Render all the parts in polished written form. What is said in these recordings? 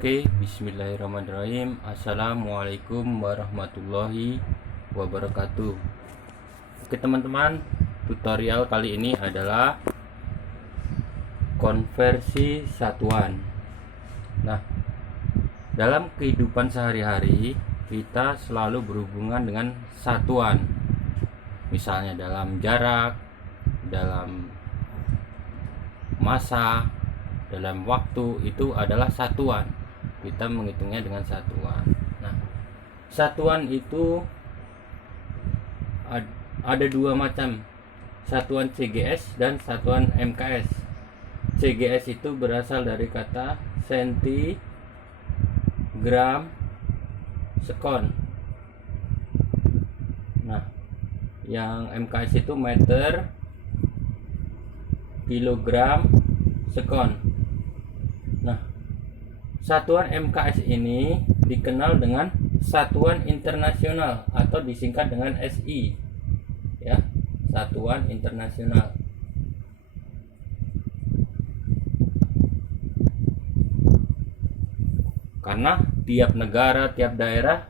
Oke, bismillahirrahmanirrahim. Assalamualaikum warahmatullahi wabarakatuh. Oke teman-teman, tutorial kali ini adalah konversi satuan. Nah, dalam kehidupan sehari-hari kita selalu berhubungan dengan satuan. Misalnya dalam jarak, dalam masa, dalam waktu, itu adalah satuan. Kita menghitungnya dengan satuan. Nah, satuan itu ada dua macam, satuan CGS dan satuan MKS. CGS itu berasal dari kata senti, gram, sekon. Nah, yang MKS itu meter, kilogram, sekon. Nah, satuan MKS ini dikenal dengan satuan internasional atau disingkat dengan SI. Ya, satuan internasional. Karena tiap negara, tiap daerah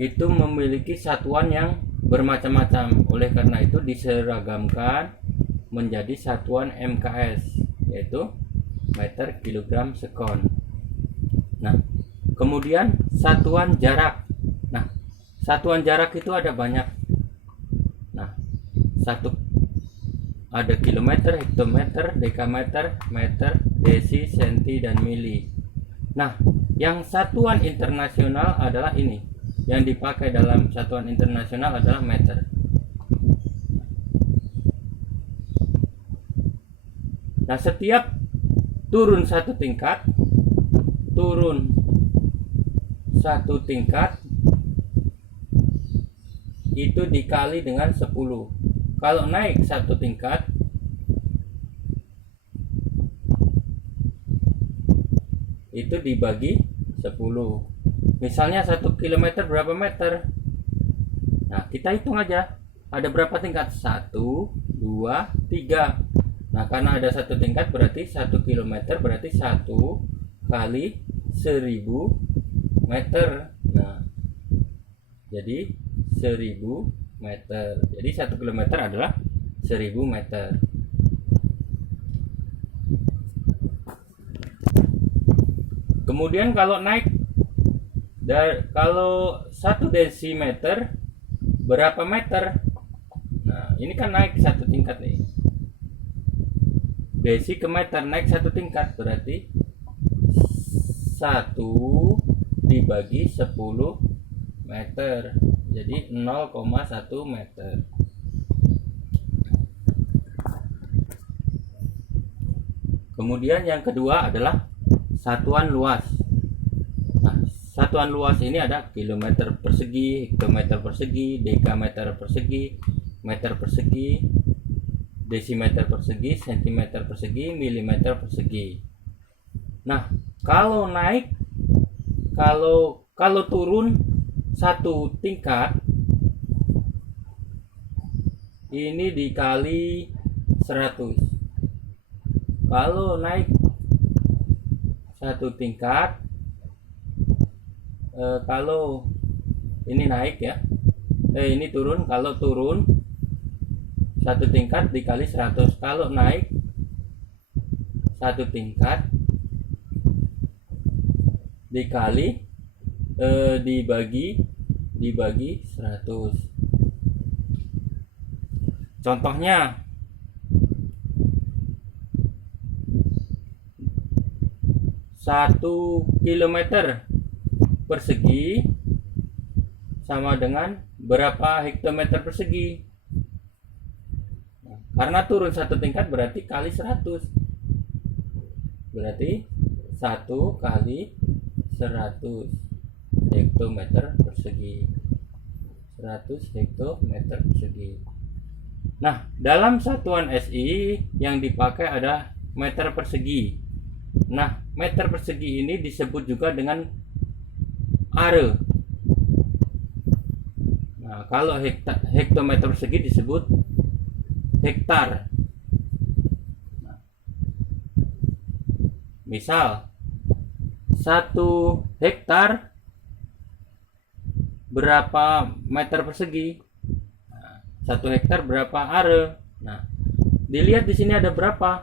itu memiliki satuan yang bermacam-macam. Oleh karena itu diseragamkan menjadi satuan MKS, yaitu meter, kilogram, sekon. Nah, kemudian satuan jarak. Nah, satuan jarak itu ada banyak. Nah, ada kilometer, hektometer, dekameter, meter, desi, senti, dan mili. Nah, yang satuan internasional adalah ini. Yang dipakai dalam satuan internasional adalah meter. Nah, setiap turun satu tingkat itu dikali dengan 10. Kalau naik satu tingkat itu dibagi 10. Misalnya 1 kilometer berapa meter? Nah, kita hitung aja. Ada berapa tingkat? 1, 2, 3. Nah, karena ada satu tingkat berarti 1 kilometer berarti 1 kali 1000 meter. Nah, jadi 1000 meter. Jadi 1 kilometer adalah 1000 meter. Kemudian kalau naik, kalau 1 desimeter berapa meter? Nah, ini kan naik satu tingkat nih. Desi ke meter, naik satu tingkat berarti 1 dibagi 10 meter, jadi 0,1 meter. Kemudian yang kedua adalah satuan luas. Nah, satuan luas ini ada kilometer persegi, hektometer persegi, dekameter persegi, meter persegi, desimeter persegi, sentimeter persegi, milimeter persegi. Nah, kalau naik, kalau turun satu tingkat ini dikali 100. Kalau naik satu tingkat, kalau ini naik ya, ini turun. Kalau turun satu tingkat dikali 100. Kalau naik satu tingkat dikali dibagi 100. Contohnya 1 kilometer persegi sama dengan berapa hektometer persegi? Karena turun satu tingkat berarti kali 100. Berarti 1 kali 100 hektometer persegi. 100 hektometer persegi. Nah, dalam satuan SI yang dipakai ada meter persegi. Nah, meter persegi ini disebut juga dengan are. Nah, kalau hektometer persegi disebut hektar. Nah, misal 1 hektar berapa meter persegi? 1 hektar berapa are? Nah, dilihat di sini ada berapa?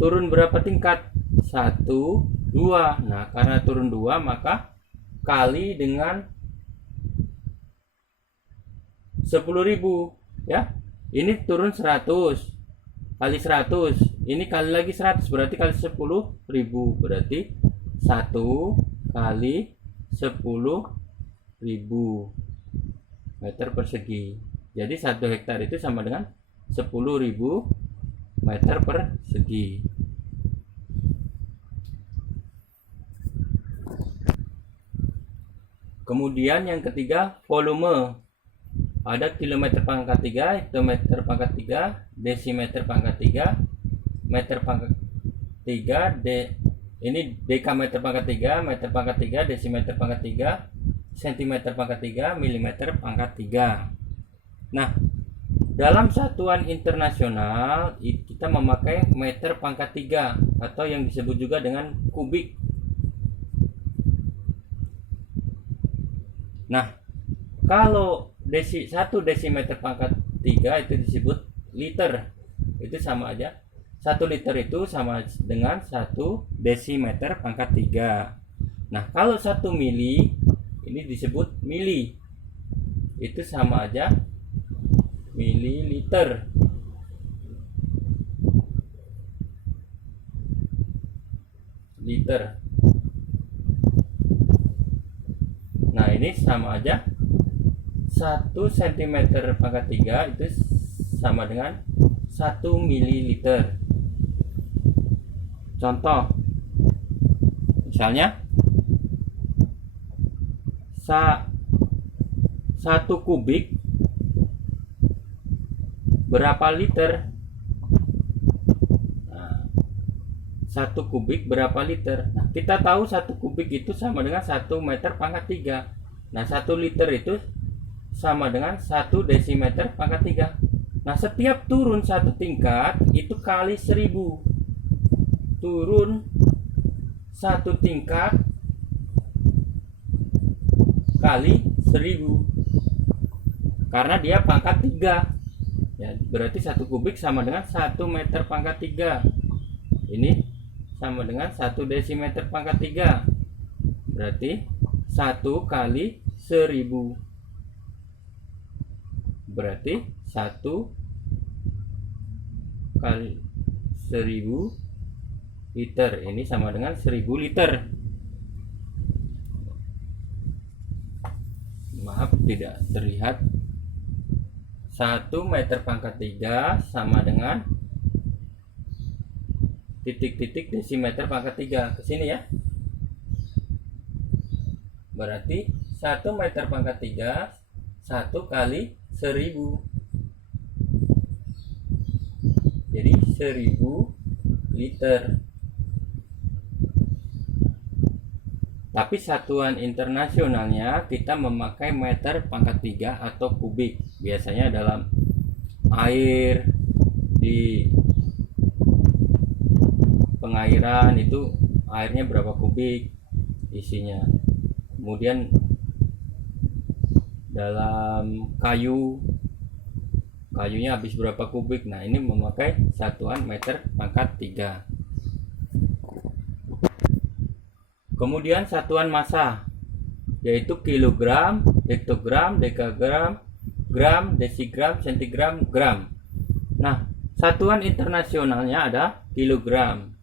Turun berapa tingkat? 1, 2. Nah, karena turun 2 maka kali dengan 10.000 ya. Ini turun 100 kali 100, ini kali lagi 100, berarti kali 10.000, berarti 1 kali 10.000 meter persegi. Jadi 1 hektar itu sama dengan 10.000 meter persegi. Kemudian yang ketiga, volume. Ada kilometer pangkat 3, hektometer pangkat 3, desimeter pangkat 3, meter pangkat 3, ini dekameter pangkat 3, meter pangkat 3, desimeter pangkat 3, sentimeter pangkat 3, milimeter pangkat 3. Nah, dalam satuan internasional kita memakai meter pangkat 3 atau yang disebut juga dengan kubik. Nah, kalau 1 desimeter pangkat 3 itu disebut liter. Itu sama aja. 1 liter itu sama dengan 1 desimeter pangkat 3. Nah, kalau 1 mili ini disebut mili. Itu sama aja mililiter. Liter. Nah, ini sama aja 1 cm pangkat 3 itu sama dengan 1 mililiter. Contoh, misalnya 1 kubik berapa liter? Nah, 1 kubik berapa liter? Nah, kita tahu 1 kubik itu sama dengan 1 meter pangkat 3. Nah, 1 liter itu sama dengan 1 desimeter pangkat 3. Nah, setiap turun 1 tingkat itu kali 1000. Turun 1 tingkat kali 1000. Karena dia pangkat 3. Ya, berarti 1 kubik sama dengan 1 meter pangkat 3. Ini sama dengan 1 desimeter pangkat 3. Berarti 1 kali 1000. Berarti 1 kali 1000 liter. Ini sama dengan 1000 liter. Maaf, tidak terlihat. 1 meter pangkat 3 sama dengan titik-titik desimeter pangkat 3. Kesini ya. Berarti 1 meter pangkat 3 1 kali 1000. Jadi 1000 liter. Tapi satuan internasionalnya kita memakai meter pangkat 3 atau kubik. Biasanya dalam air, di pengairan itu airnya berapa kubik isinya. Kemudian dalam kayunya habis berapa kubik. Nah, ini memakai satuan meter pangkat 3. Kemudian satuan massa yaitu kilogram, hektogram, dekagram, gram, desigram, sentigram, gram. Nah, satuan internasionalnya ada kilogram.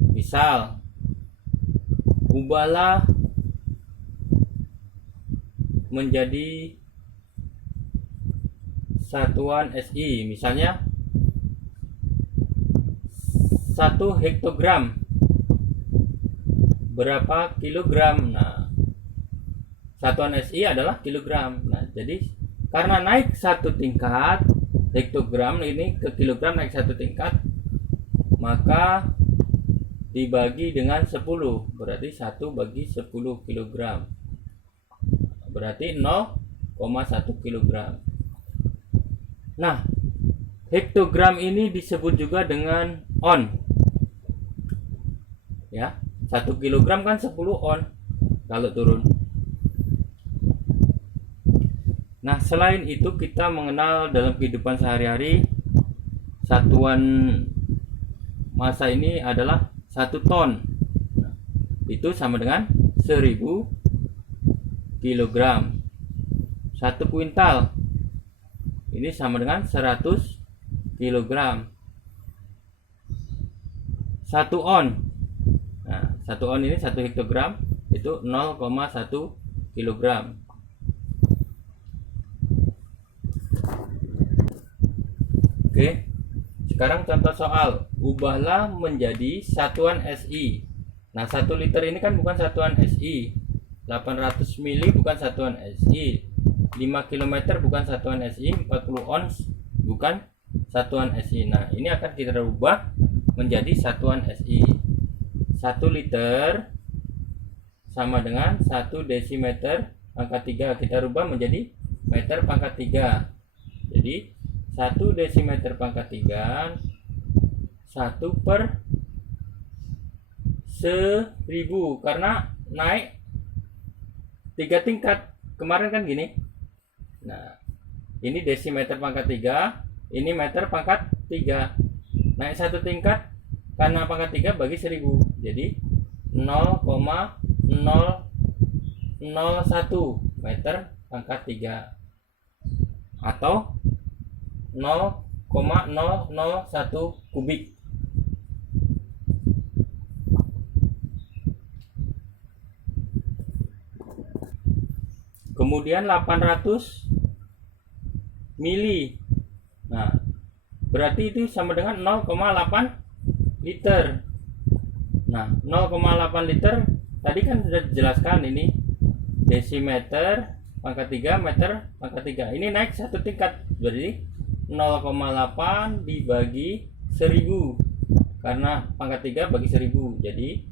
Misal ubahlah menjadi satuan SI. Misalnya 1 hektogram berapa kilogram. Nah, satuan SI adalah kilogram. Nah, jadi karena naik 1 tingkat, hektogram ini ke kilogram naik 1 tingkat, maka dibagi dengan 10. Berarti 1 bagi 10 kilogram. Berarti 0,1 kilogram. Nah, hektogram ini disebut juga dengan on. Ya. 1 kilogram kan 10 on kalau turun. Nah, selain itu kita mengenal dalam kehidupan sehari-hari satuan massa ini adalah 1 ton. Nah, itu sama dengan 1000 kilogram. 1 kuintal ini sama dengan 100 kilogram. 1 on. Nah, 1 on ini 1 hektogram itu 0,1 kilogram. Oke. Sekarang contoh soal. Ubahlah menjadi satuan SI. Nah, 1 liter ini kan bukan satuan SI. 800 mili bukan satuan SI. 5 km bukan satuan SI. 40 ons bukan satuan SI. Nah, ini akan kita ubah menjadi satuan SI. 1 liter sama dengan 1 desimeter pangkat 3. Kita rubah menjadi meter pangkat 3. Jadi 1 desimeter pangkat 3 1 per 1000 karena naik 3 tingkat. Kemarin kan gini. Nah, ini desimeter pangkat 3, ini meter pangkat 3. Naik 1 tingkat karena pangkat 3 bagi 1000. Jadi 0,001 meter pangkat 3 atau 0,001 kubik. Kemudian 800 mili. Nah, berarti itu sama dengan 0,8 liter. Nah, 0,8 liter tadi kan sudah dijelaskan ini desimeter pangkat 3 meter pangkat 3. Ini naik 1 tingkat. Berarti 0,8 dibagi 1000 karena pangkat 3 bagi 1000. Jadi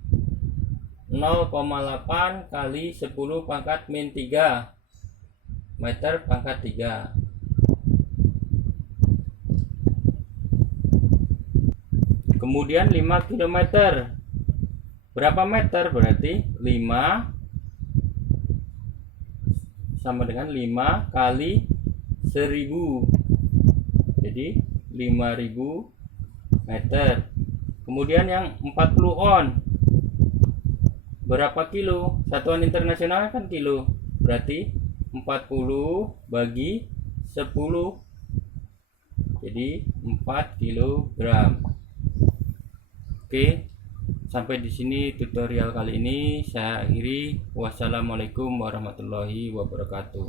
0,8 kali 10 pangkat min 3 meter pangkat 3. Kemudian 5 km. Berapa meter? Berarti 5 sama dengan 5 kali 1000. Jadi 5000 meter. Kemudian yang 40 on. Berapa kilo? Satuan internasional kan kilo. Berarti 40 bagi 10. Jadi 4 kilogram. Oke. Sampai di sini tutorial kali ini saya akhiri. Wassalamualaikum warahmatullahi wabarakatuh.